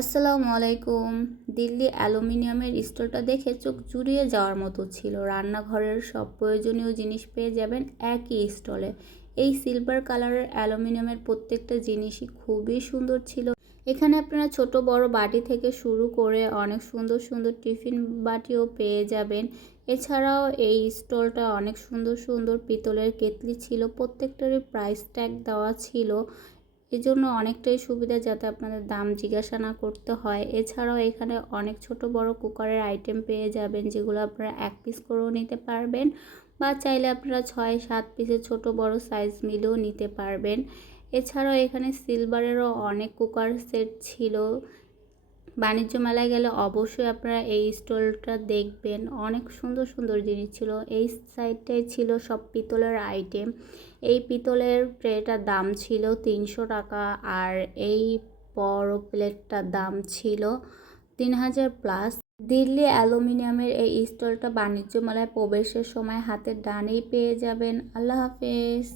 আসসালামু আলাইকুম। দিল্লি অ্যালুমিনিয়ামের স্টলটা দেখে চোখ জুড়িয়ে যাওয়ার মতো ছিল। রান্নাঘরের সব প্রয়োজনীয় জিনিস পেয়ে যাবেন একই স্টলে। এই সিলভার কালারের অ্যালুমিনিয়ামের প্রত্যেকটা জিনিসই খুবই সুন্দর ছিল। এখানে আপনারা ছোট, বড় বাটি থেকে শুরু করে অনেক সুন্দর সুন্দর টিফিন বাটিও পেয়ে যাবেন। এছাড়াও এই স্টলটা অনেক সুন্দর সুন্দর পিতলের কেতলি ছিল। প্রত্যেকটারই প্রাইস ট্যাগ দেওয়া ছিল। এজন্য অনেকটাই সুবিধা যাতে আপনাদের দাম জিজ্ঞাসা না করতে হয়। এছাড়াও এখানে অনেক ছোট বড় কুকারের আইটেম পেয়ে যাবেন, যেগুলো আপনারা এক পিস করেও নিতে পারবেন বা চাইলে আপনারা ছয়, সাত পিসের ছোট বড় সাইজ মিলেও নিতে পারবেন। এছাড়াও এখানে সিলভারেরও অনেক কুকার সেট ছিল। বাণিজ্য মেলায় গেলে অবশ্যই আপনারা এই স্টলটা দেখবেন। অনেক সুন্দর সুন্দর জিনিস ছিল। এই সাইডটাই ছিল সব পিতলের আইটেম। এই পিতলের ট্রেটার দাম ছিল তিনশো টাকা আর এই বড় প্লেটটার দাম ছিল তিন হাজার প্লাস। দিল্লি অ্যালুমিনিয়ামের এই স্টলটা বাণিজ্য মেলায় প্রবেশের সময় হাতের ডানেই পেয়ে যাবেন। আল্লাহ হাফেজ।